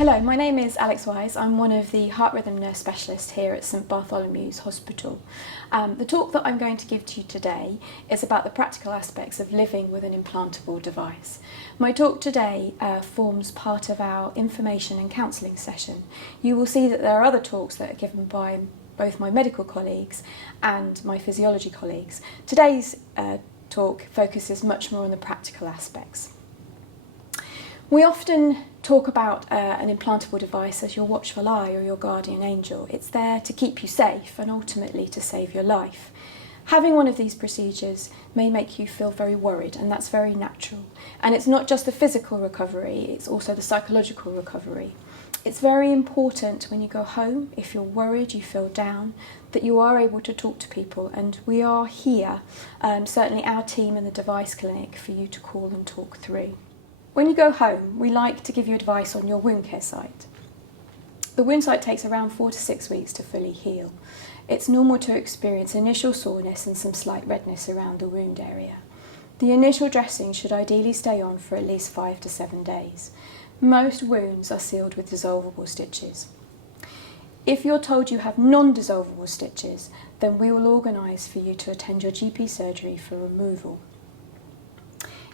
Hello, my name is Alex Wise. I'm one of the heart rhythm nurse specialists here at St Bartholomew's Hospital. The talk that I'm going to give to you today is about the practical aspects of living with an implantable device. My talk today forms part of our information and counselling session. You will see that there are other talks that are given by both my medical colleagues and my physiology colleagues. Today's talk focuses much more on the practical aspects. We often talk about an implantable device as your watchful eye or your guardian angel. It's there to keep you safe and ultimately to save your life. Having one of these procedures may make you feel very worried, and that's very natural. And it's not just the physical recovery, it's also the psychological recovery. It's very important when you go home, if you're worried, you feel down, that you are able to talk to people, and we are here, certainly our team in the device clinic, for you to call and talk through. When you go home, we like to give you advice on your wound care site. The wound site takes around 4 to 6 weeks to fully heal. It's normal to experience initial soreness and some slight redness around the wound area. The initial dressing should ideally stay on for at least 5 to 7 days. Most wounds are sealed with dissolvable stitches. If you're told you have non-dissolvable stitches, then we will organise for you to attend your GP surgery for removal.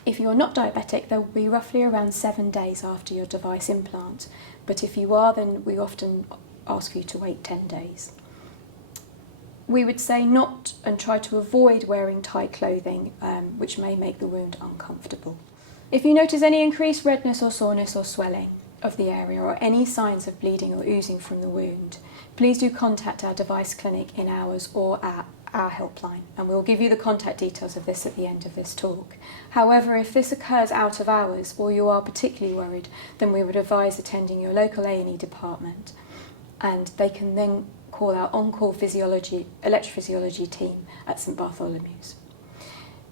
If you're not diabetic, there will be roughly around 7 days after your device implant, but if you are, then we often ask you to wait 10 days. We would say not and try to avoid wearing tight clothing, which may make the wound uncomfortable. If you notice any increased redness or soreness or swelling of the area or any signs of bleeding or oozing from the wound, please do contact our device clinic in hours or at our helpline, and we'll give you the contact details of this at the end of this talk. However, if this occurs out of hours or you are particularly worried, then we would advise attending your local A&E department, and they can then call our on-call electrophysiology team at St Bartholomew's.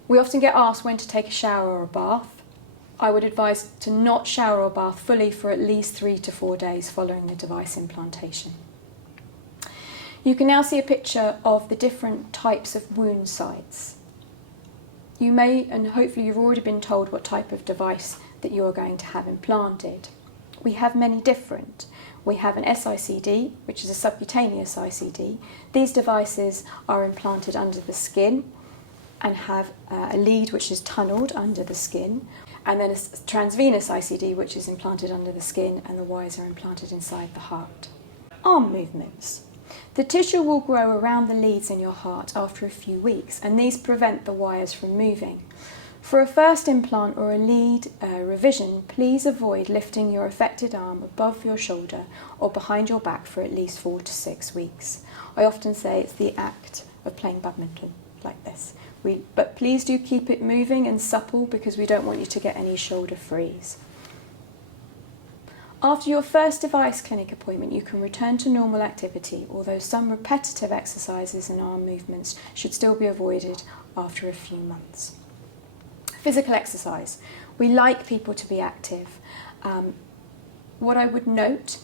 We often get asked when to take a shower or a bath. I would advise to not shower or bath fully for at least 3 to 4 days following the device implantation. You can now see a picture of the different types of wound sites. You may, and hopefully you've already been told what type of device that you are going to have implanted. We have many different. We have an SICD, which is a subcutaneous ICD. These devices are implanted under the skin and have a lead which is tunnelled under the skin, and then a transvenous ICD, which is implanted under the skin, and the wires are implanted inside the heart. Arm movements. The tissue will grow around the leads in your heart after a few weeks, and these prevent the wires from moving. For a first implant or a lead revision, please avoid lifting your affected arm above your shoulder or behind your back for at least 4 to 6 weeks. I often say it's the act of playing badminton, like this. But please do keep it moving and supple, because we don't want you to get any shoulder freeze. After your first device clinic appointment, you can return to normal activity, although some repetitive exercises and arm movements should still be avoided after a few months. Physical exercise. We like people to be active. What I would note,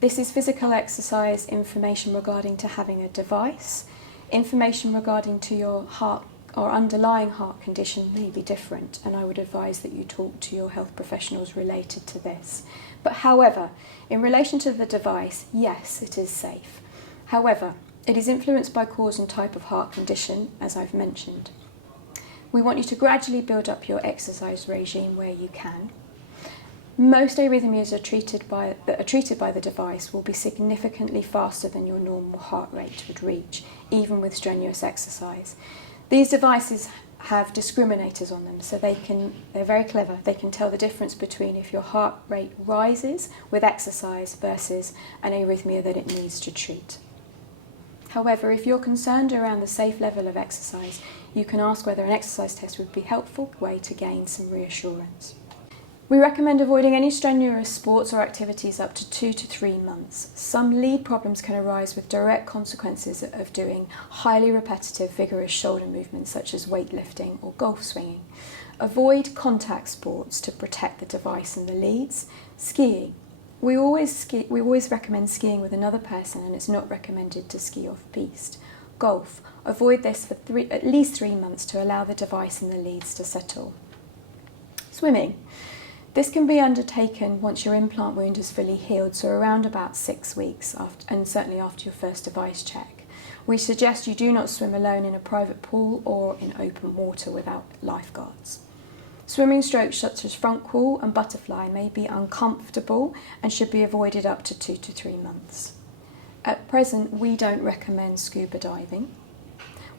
this is physical exercise information regarding to having a device. Information regarding to your heart or underlying heart condition may be different, and I would advise that you talk to your health professionals related to this. But however, in relation to the device, yes, it is safe. However, it is influenced by cause and type of heart condition, as I've mentioned. We want you to gradually build up your exercise regime where you can. Most arrhythmias that are treated by the device will be significantly faster than your normal heart rate would reach, even with strenuous exercise. These devices have discriminators on them, so they're very clever. They can tell the difference between if your heart rate rises with exercise versus an arrhythmia that it needs to treat. However, if you're concerned around the safe level of exercise, you can ask whether an exercise test would be a helpful way to gain some reassurance. We recommend avoiding any strenuous sports or activities up to 2 to 3 months. Some lead problems can arise with direct consequences of doing highly repetitive, vigorous shoulder movements such as weightlifting or golf swinging. Avoid contact sports to protect the device and the leads. Skiing. We always recommend skiing with another person, and it's not recommended to ski off-piste. Golf. Avoid this for at least 3 months to allow the device and the leads to settle. Swimming. This can be undertaken once your implant wound is fully healed, so around about 6 weeks, and certainly after your first device check. We suggest you do not swim alone in a private pool or in open water without lifeguards. Swimming strokes such as front crawl and butterfly may be uncomfortable and should be avoided up to 2 to 3 months. At present, we don't recommend scuba diving.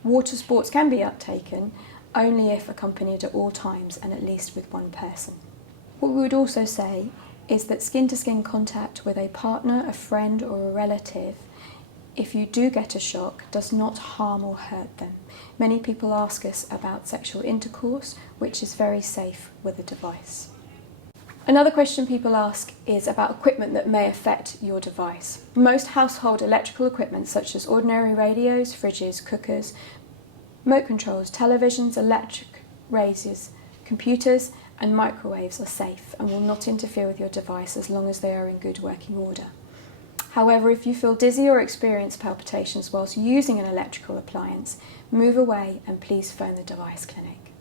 Water sports can be undertaken only if accompanied at all times and at least with one person. What we would also say is that skin-to-skin contact with a partner, a friend or a relative, if you do get a shock, does not harm or hurt them. Many people ask us about sexual intercourse, which is very safe with a device. Another question people ask is about equipment that may affect your device. Most household electrical equipment, such as ordinary radios, fridges, cookers, remote controls, televisions, electric razors, computers, and microwaves are safe and will not interfere with your device as long as they are in good working order. However, if you feel dizzy or experience palpitations whilst using an electrical appliance, move away and please phone the device clinic.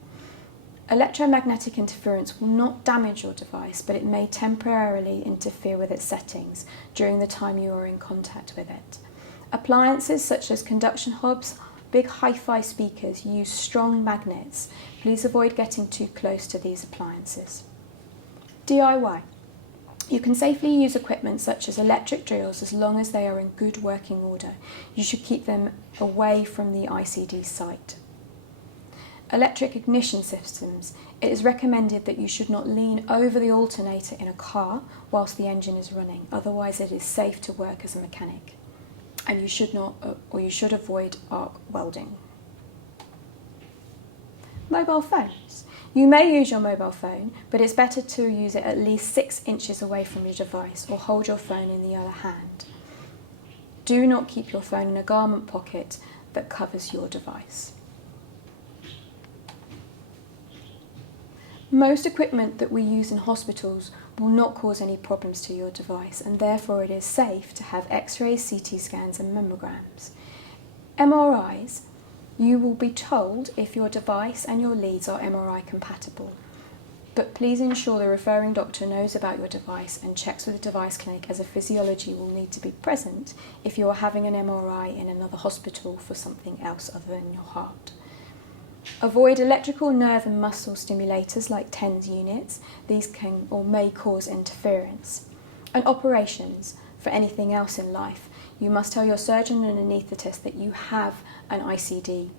Electromagnetic interference will not damage your device, but it may temporarily interfere with its settings during the time you are in contact with it. Appliances such as conduction hobs, big hi-fi speakers use strong magnets. Please avoid getting too close to these appliances. DIY. You can safely use equipment such as electric drills as long as they are in good working order. You should keep them away from the ICD site. Electric ignition systems. It is recommended that you should not lean over the alternator in a car whilst the engine is running, otherwise it is safe to work as a mechanic. And you should avoid arc welding. Mobile phones. You may use your mobile phone, but it's better to use it at least 6 inches away from your device or hold your phone in the other hand. Do not keep your phone in a garment pocket that covers your device. Most equipment that we use in hospitals will not cause any problems to your device, and therefore it is safe to have X-rays, CT scans and mammograms. MRIs, you will be told if your device and your leads are MRI compatible, but please ensure the referring doctor knows about your device and checks with the device clinic, as a physiology will need to be present if you are having an MRI in another hospital for something else other than your heart. Avoid electrical nerve and muscle stimulators like TENS units. These can or may cause interference. And operations, for anything else in life, you must tell your surgeon and anaesthetist that you have an ICD.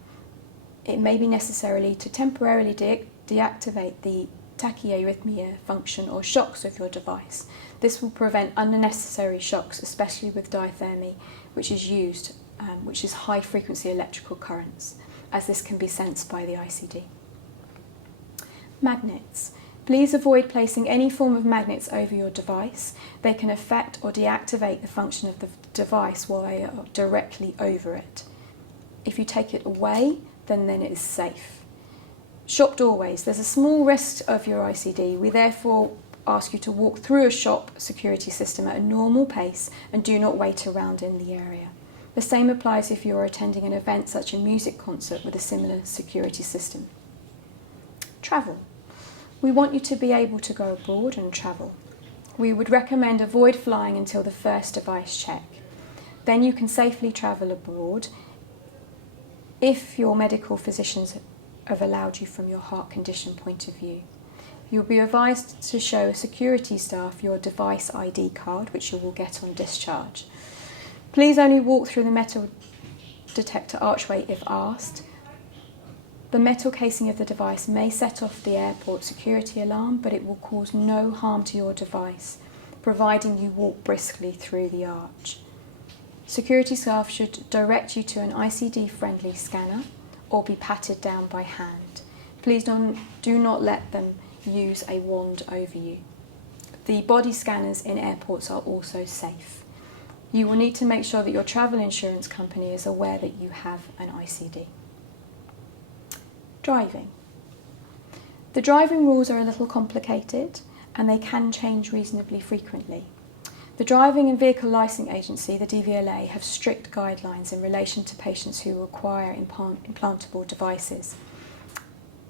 It may be necessary to temporarily deactivate the tachyarrhythmia function or shocks of your device. This will prevent unnecessary shocks, especially with diathermy, which is high frequency electrical currents, as this can be sensed by the ICD. Magnets. Please avoid placing any form of magnets over your device. They can affect or deactivate the function of the device while they are directly over it. If you take it away, then it is safe. Shop doorways. There's a small risk of your ICD. We therefore ask you to walk through a shop security system at a normal pace and do not wait around in the area. The same applies if you are attending an event such as a music concert with a similar security system. Travel. We want you to be able to go abroad and travel. We would recommend avoid flying until the first device check. Then you can safely travel abroad if your medical physicians have allowed you from your heart condition point of view. You'll be advised to show a security staff your device ID card, which you will get on discharge. Please only walk through the metal detector archway if asked. The metal casing of the device may set off the airport security alarm, but it will cause no harm to your device, providing you walk briskly through the arch. Security staff should direct you to an ICD-friendly scanner or be patted down by hand. Please do not let them use a wand over you. The body scanners in airports are also safe. You will need to make sure that your travel insurance company is aware that you have an ICD. Driving. The driving rules are a little complicated and they can change reasonably frequently. The Driving and Vehicle Licensing Agency, the DVLA, have strict guidelines in relation to patients who require implantable devices.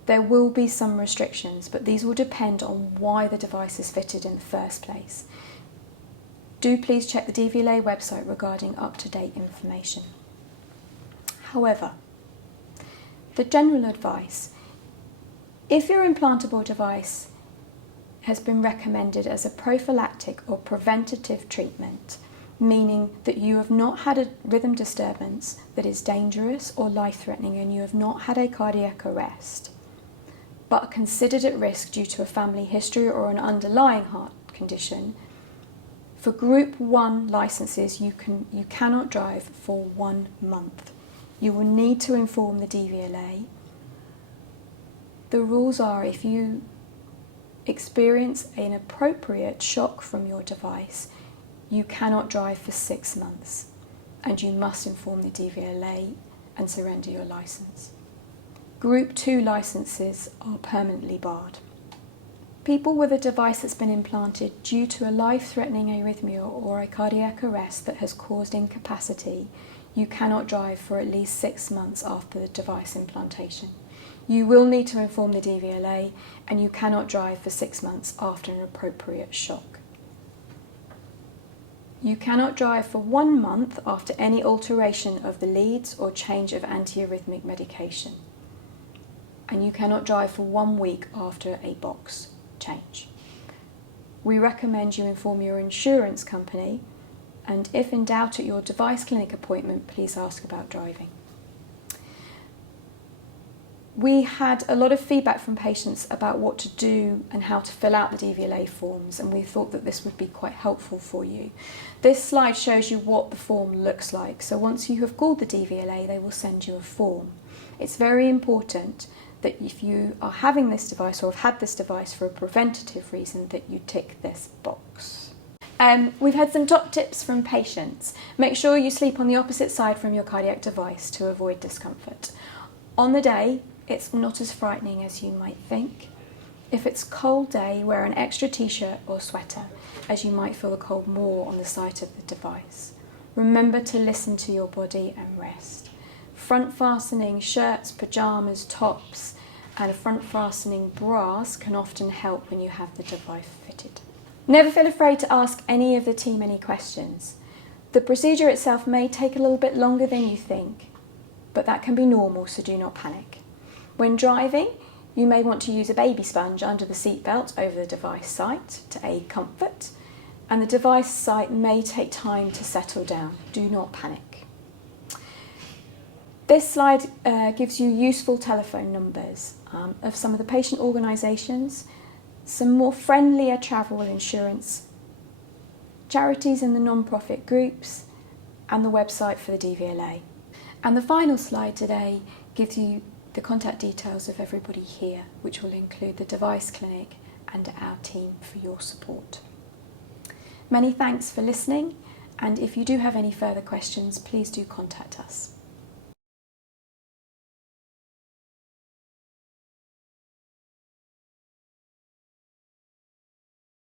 There will be some restrictions, but these will depend on why the device is fitted in the first place. Do please check the DVLA website regarding up-to-date information. However, the general advice: if your implantable device has been recommended as a prophylactic or preventative treatment, meaning that you have not had a rhythm disturbance that is dangerous or life-threatening and you have not had a cardiac arrest, but are considered at risk due to a family history or an underlying heart condition, for Group 1 licences you cannot drive for 1 month. You will need to inform the DVLA. The rules are: if you experience an appropriate shock from your device, you cannot drive for 6 months, and you must inform the DVLA and surrender your licence. Group 2 licences are permanently barred. People with a device that's been implanted due to a life-threatening arrhythmia or a cardiac arrest that has caused incapacity, you cannot drive for at least 6 months after the device implantation. You will need to inform the DVLA, and you cannot drive for 6 months after an appropriate shock. You cannot drive for 1 month after any alteration of the leads or change of antiarrhythmic medication. And you cannot drive for 1 week after a box change. We recommend you inform your insurance company, and if in doubt at your device clinic appointment, please ask about driving. We had a lot of feedback from patients about what to do and how to fill out the DVLA forms, and we thought that this would be quite helpful for you. This slide shows you what the form looks like. So once you have called the DVLA, they will send you a form. It's very important that if you are having this device or have had this device for a preventative reason, that you tick this box. We've had some top tips from patients. Make sure you sleep on the opposite side from your cardiac device to avoid discomfort. On the day, it's not as frightening as you might think. If it's a cold day, wear an extra t-shirt or sweater, as you might feel the cold more on the side of the device. Remember to listen to your body and rest. Front fastening shirts, pyjamas, tops, and front fastening bras can often help when you have the device fitted. Never feel afraid to ask any of the team any questions. The procedure itself may take a little bit longer than you think, but that can be normal, so do not panic. When driving, you may want to use a baby sponge under the seatbelt over the device site to aid comfort, and the device site may take time to settle down. Do not panic. This slide gives you useful telephone numbers of some of the patient organisations, some more friendlier travel insurance, charities and the non-profit groups, and the website for the DVLA. And the final slide today gives you the contact details of everybody here, which will include the device clinic and our team for your support. Many thanks for listening, and if you do have any further questions, please do contact us.